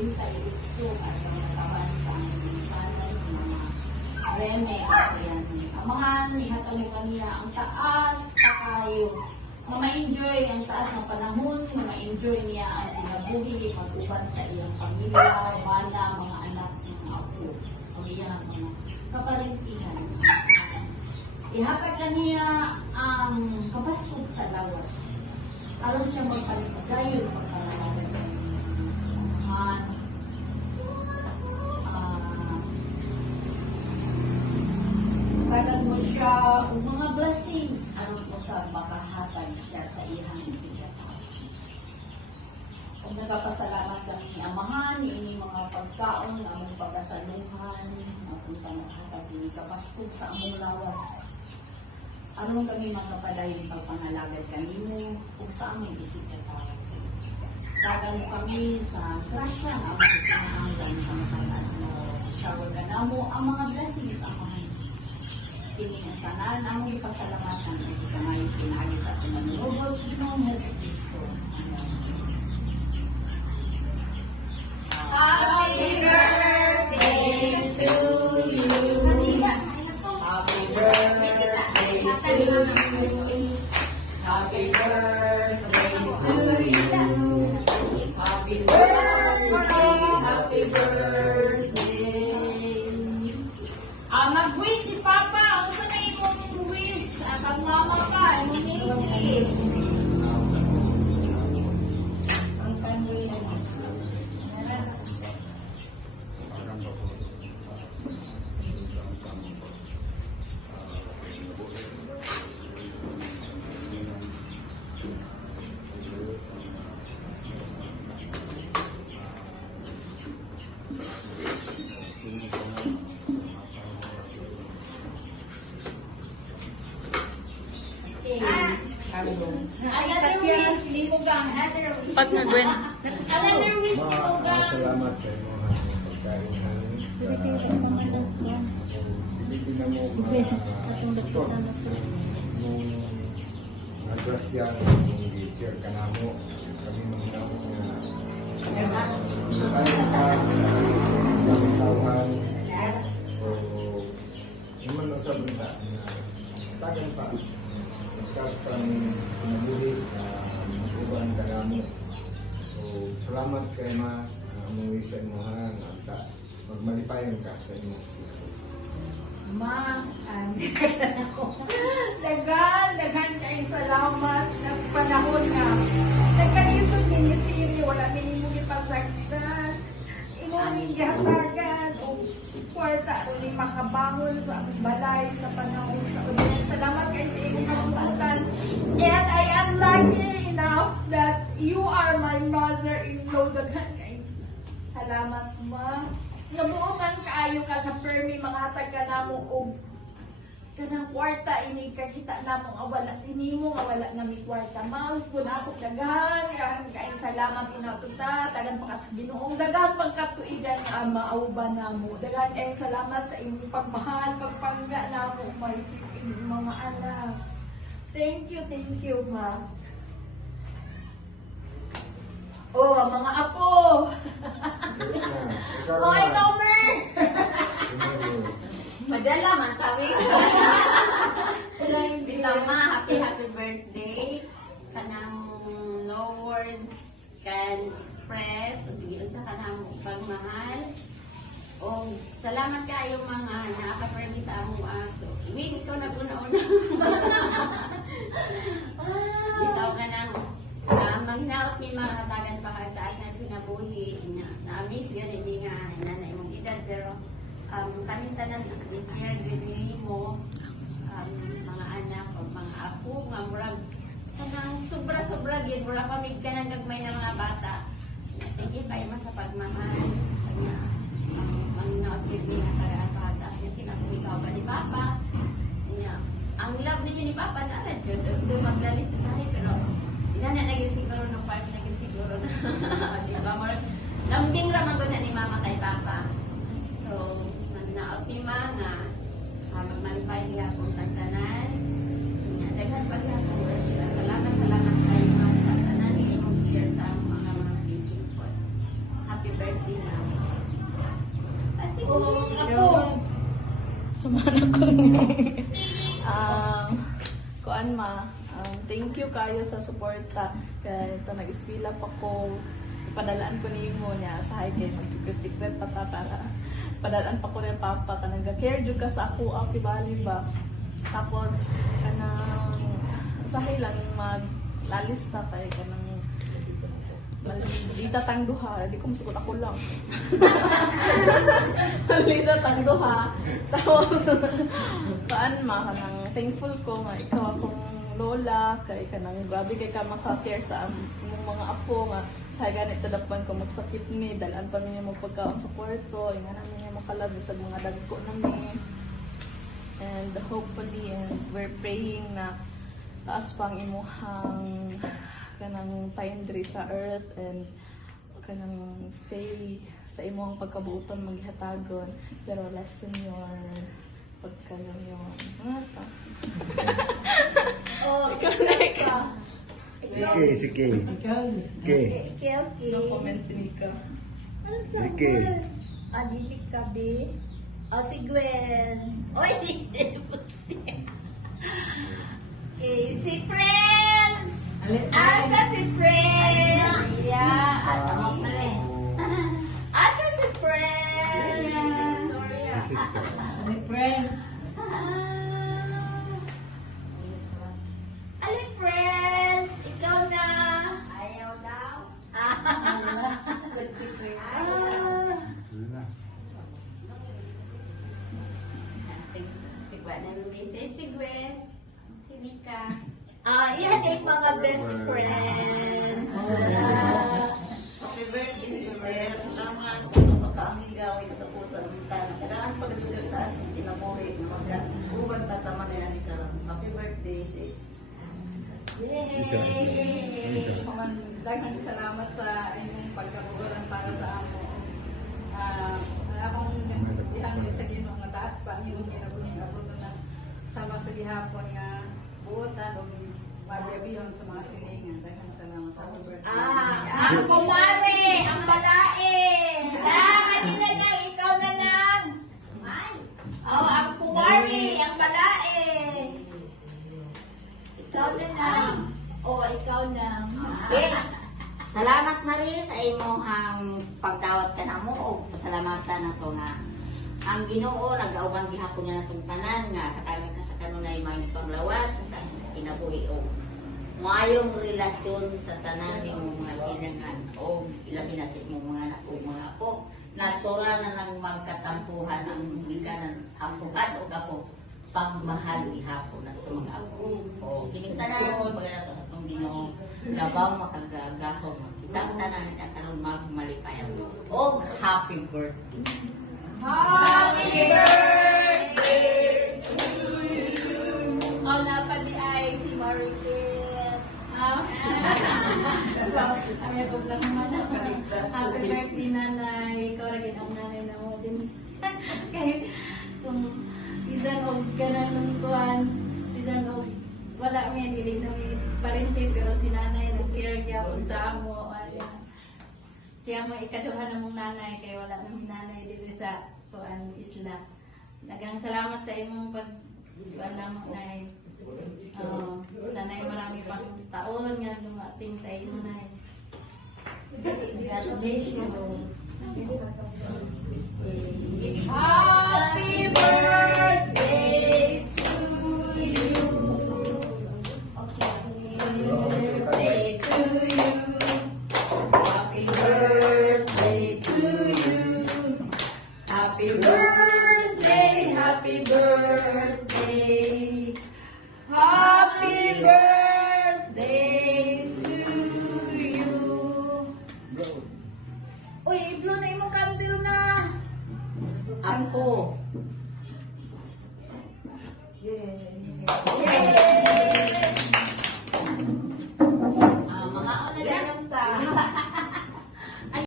Rita Iritso at ang natawan sa aming panay sa mga Rene at yan. Amahan, ihatag mo kanina ang taas, takayo. Na ma-enjoy ang taas ng panahon, na ma-enjoy niya ang pinabuhi, mag-uban sa iyang pamilya, bana, mga anak, mga apo, o iyang mga kaparintihan. Ihatag kaniya ang kapaskog sa lawas. Alam siya magpalimagayon ng pagkalalaman ng samahan. Kailan mo siya ang mga blessings, aron mo sa makahatag siya sa iyang isigatan. Kung nagpapasalamat kami ni Amahan, ini mga pagkaon, among pagkasaluhan, akong panghatag ni kapaskog sa among lawas. Aron kami makapadayon pagpangalagad kanimo kung sa aming isigatan. Dagan mo kami sa grasya na among pinahanggan sa makalaan mo. Shower ka na mo ang mga blessings, Amahan. Kini ang tanan among ipasalamatan at ikamay pinagi sa pinanulubos Ginoong Jesucristo. Happy birthday to you. Happy birthday to you. Happy birthday to you. Happy birthday, happy birthday. Nag-wish si Papa. Ano sa na imong wish? Ang mama ka, imong name. Ang kanwi na niya. Pag nagwen. Another wish ni Tugang. Salamat sa inyo ng pagkain namin. Pilipinan mo mga support nung nagrasya nung i-share ka na mo. Kami mga tauhan o naman na sa benda na tagan pa. Pagkat ang pinabuhi uban ka na mo. So, salamat kay Ma amoy sa imuhan at magmalipayon ka sa imo. Ma, daghan kay salamat sa panahon nga. Nagkarisod minisiri, wala minimong ipasagdan. Inong gihatagan o kwarta o ni makabangon sa balay sa panahon sa ulit. Salamat kay sa imong kabubutan. And I am lucky enough that you are my mother-in-law. Daghan kay salamat, Ma. Nabuongan kaayo ka sa permi mga taga namo og kanang kwarta ini kakita namo wala tinimo nga wala na mi kwarta. Maus pud ako daghan kay salamat inatuta tagan pa sa Ginoong daghan pagkatuigan nga maauban namo. Daghan kay salamat sa imong pagmahal pagpangga namo may mga anak. Thank you, Ma. Oh, mga apo. Oh, ikaw, Mer! Madala man kami. Bitama, happy birthday. Kanang no words can express. Bigyan sa kanang pagmahal. O salamat kayo mga nakaka-permi sa among aso. Wing, ikaw nag-una-una. Ikaw ka nang manghinaot ni mga katagan pa kagtaas na pinabuhi. Na-miss ganun ni nga nanay mong edad. Pero kaming tanan is declare gawin mo mga anak o mga apo, mga murag kanang sobra-sobra gid murag pamig ka nang gagmay na mga bata. Thank you kayo sa pagmamahal. Kanya manghinaot gid ni nga kagtaas na pinabuhi ka ba ni Papa. Ang love ni Papa na rin siya. Dumaglalis sa sahi pero yan na naging siguro ng part naging siguro na diba mo lambing raman ko na ni Mama kay Papa. So naot ni mga magmalipay niya kung tagtanan daghan pa niya salamat kayo mga sa tanan ni imong share sa mga blessing po. Happy birthday Ako. Sumana ko kuan ma, thank you kayo sa suporta. Kaya ito nag-eskwela pa ko. Padalaan ko ni mo niya sa hiking. Mag-secret pa ta para padalaan pa ko rin papa. Kanang ga-care jud ka sa ako, Bali ba. Tapos, kanang usahay lang maglalista tayo kanang malita tang duha, di ko masukot ako lang. Malita tang duha. Tapos, paan ma, kanang thankful ko, nga ikaw akong lola, kay kanang grabe kay ka maka-care sa among mga apo, nga sa ganit tadapan ko magsakit ni, dalaan pa niya mo pagkaon sa kwarto, nga namin niya makalabis sa mga dagko namin. And hopefully, we're praying na taas pang imuhang kanang time diri sa earth and kanang stay sa imong pagkabuuton maghatagon, pero lessen your pagkanang yung ta. Oh, Ikaw na ikaw. Sige. Okay. No comment si Nika. Ano sa Sige. Adili ka, be? O, si Gwen. Oy, di po siya. Okay, si Prince! Asa si Prince? Yeah, asa mo pa rin. Asa si Prince? This is the... Ali Prince, ikaw na. Ayaw daw. Si Gwen na message, si Gwen. Si Mika. Yan yung mga best friends. Happy birthday, sir. Salamat. Makaamigaw ito po sa lumitan. Kailangan pagsigatas, kinamuhi, mag-uban ta sa manila ni Karam. Happy birthday, sis. Isa. Daghang salamat sa inyong pagkabuguran para sa amo. Akong dihan mo sa Ginoo nga taas pa niyo kinabuhi abot na sama sa gihapon nga buotan o mabiyabihon sa mga silingan. Daghang salamat sa birthday. Ang kumare, ang balae. Kanina na, ikaw na lang. Ang kumare, ang balae. Ikaw na lang. Ikaw na. Salamat na rin sa imong pagdawat ka na mo o pasalamatan na to nga ang Ginoo nag-auban gihapon niya natong tanan nga katagad ka sa kanunay may panglawas sa kinabuhi o maayong relasyon sa tanan ng mga silangan o ilabi na sa imong mga anak o mga apo. Natural na nang magkatampuhan ang gikanan apuhan o gapo pagmahal ihapon na sa mga apo. O kining tanan pagana sa atong Ginoo labaw makagagahom kita tanan sa karon magmalipayan. O happy birthday. Happy birthday to you. Ang napadi ay si Maricel. Kami po lang naman ako. Happy birthday, nanay. Ikaw rin ang nanay na mo din. Kahit kung isan o ganang tuwan, isan o wala may hindi na may parente, pero si nanay nag-care gyapon sa amo. Siya mo ikaduha na mong nanay, kaya wala namang nanay dito sa tuan isla. Nagang salamat sa imong pag-tuan naman na sanay marami pang taon nga dumating sa imo na. God bless you. Happy birthday to you. Happy birthday to you. Happy birthday to you. Happy birthday, happy birthday. Happy birthday to you. Uy, i-blow na imong candle na. Ako Yay! Yay!